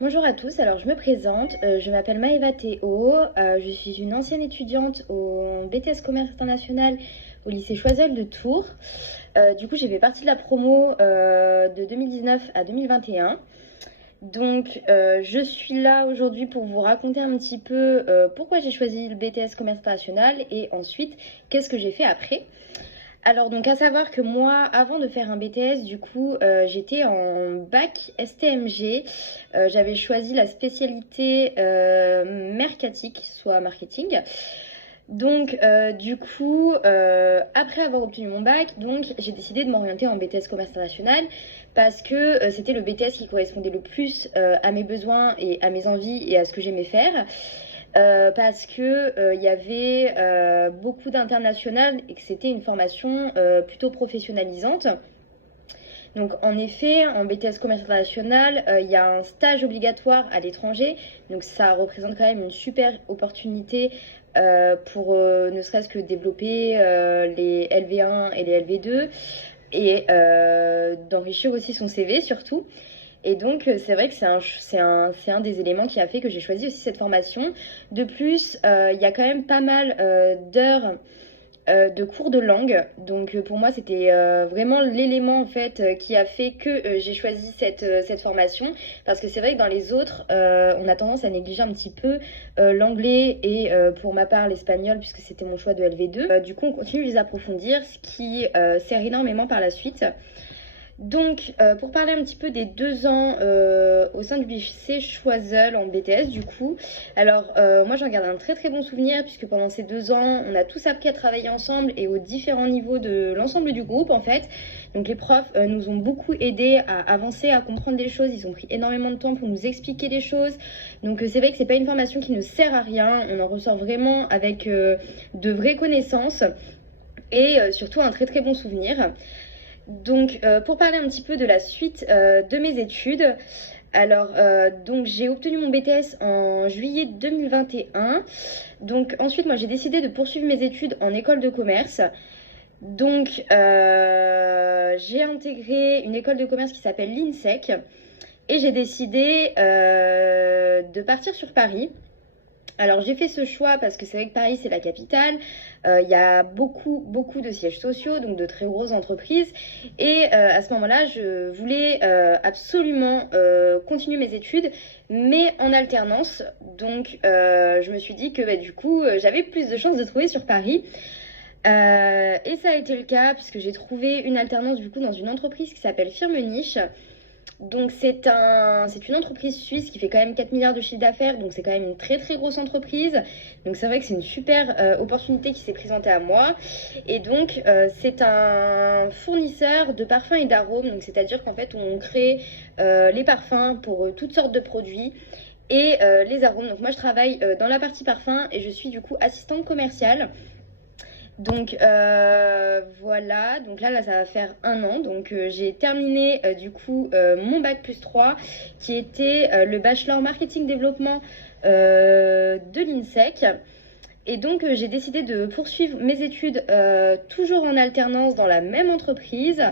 Bonjour à tous, alors je me présente, je m'appelle Maëva Théo, je suis une ancienne étudiante au BTS Commerce International au lycée Choiseul de Tours. Du coup j'ai fait partie de la promo de 2019 à 2021. Donc je suis là aujourd'hui pour vous raconter un petit peu pourquoi j'ai choisi le BTS Commerce International et ensuite qu'est-ce que j'ai fait après. Alors donc à savoir que moi avant de faire un BTS du coup j'étais en bac STMG. J'avais choisi la spécialité mercatique, soit marketing. Donc du coup après avoir obtenu mon bac, donc j'ai décidé de m'orienter en BTS commerce international parce que c'était le BTS qui correspondait le plus à mes besoins et à mes envies et à ce que j'aimais faire. Parce que il y avait beaucoup d'international et que c'était une formation plutôt professionnalisante. Donc en effet, en BTS commerce international, il y a un stage obligatoire à l'étranger. Donc ça représente quand même une super opportunité pour ne serait-ce que développer les LV1 et les LV2 et d'enrichir aussi son CV surtout. Et donc, c'est vrai que c'est un des éléments qui a fait que j'ai choisi aussi cette formation. De plus, il y a quand même pas mal d'heures de cours de langue. Donc, pour moi, c'était vraiment l'élément en fait qui a fait que j'ai choisi cette formation. Parce que c'est vrai que dans les autres, on a tendance à négliger un petit peu l'anglais et pour ma part l'espagnol, puisque c'était mon choix de LV2. Du coup, on continue de les approfondir, ce qui sert énormément par la suite. Donc, pour parler un petit peu des 2 ans au sein du lycée Choiseul en BTS, du coup, alors moi j'en garde un très très bon souvenir puisque pendant ces 2 ans, on a tous appris à travailler ensemble et aux différents niveaux de l'ensemble du groupe en fait. Donc les profs nous ont beaucoup aidés à avancer, à comprendre des choses. Ils ont pris énormément de temps pour nous expliquer les choses. Donc c'est vrai que c'est pas une formation qui ne sert à rien. On en ressort vraiment avec de vraies connaissances et surtout un très très bon souvenir. Donc, pour parler un petit peu de la suite de mes études, alors donc j'ai obtenu mon BTS en juillet 2021. Donc ensuite, moi j'ai décidé de poursuivre mes études en école de commerce. Donc j'ai intégré une école de commerce qui s'appelle l'INSEC et j'ai décidé de partir sur Paris. Alors j'ai fait ce choix parce que c'est vrai que Paris c'est la capitale, il y a beaucoup de sièges sociaux, donc de très grosses entreprises. Et à ce moment-là, je voulais absolument continuer mes études, mais en alternance. Donc je me suis dit que du coup j'avais plus de chances de trouver sur Paris. Et ça a été le cas puisque j'ai trouvé une alternance du coup dans une entreprise qui s'appelle Firme Niche. Donc c'est une entreprise suisse qui fait quand même 4 milliards de chiffre d'affaires, donc c'est quand même une très très grosse entreprise. Donc c'est vrai que c'est une super opportunité qui s'est présentée à moi. Et donc c'est un fournisseur de parfums et d'arômes, donc c'est-à-dire qu'en fait on crée les parfums pour toutes sortes de produits et les arômes. Donc moi je travaille dans la partie parfum et je suis du coup assistante commerciale. Donc voilà, donc là ça va faire 1 an. Donc j'ai terminé du coup mon bac plus 3 qui était le bachelor marketing développement de l'INSEC. Et donc j'ai décidé de poursuivre mes études toujours en alternance dans la même entreprise,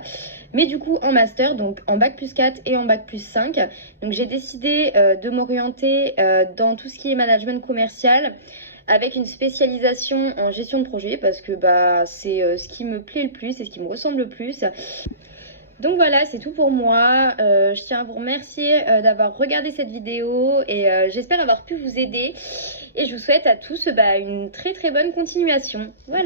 mais du coup en master, donc en bac plus 4 et en bac plus 5. Donc j'ai décidé de m'orienter dans tout ce qui est management commercial avec une spécialisation en gestion de projet parce que bah, c'est ce qui me plaît le plus et ce qui me ressemble le plus. Donc voilà, c'est tout pour moi. Je tiens à vous remercier d'avoir regardé cette vidéo et j'espère avoir pu vous aider. Et je vous souhaite à tous bah, une très très bonne continuation. Voilà.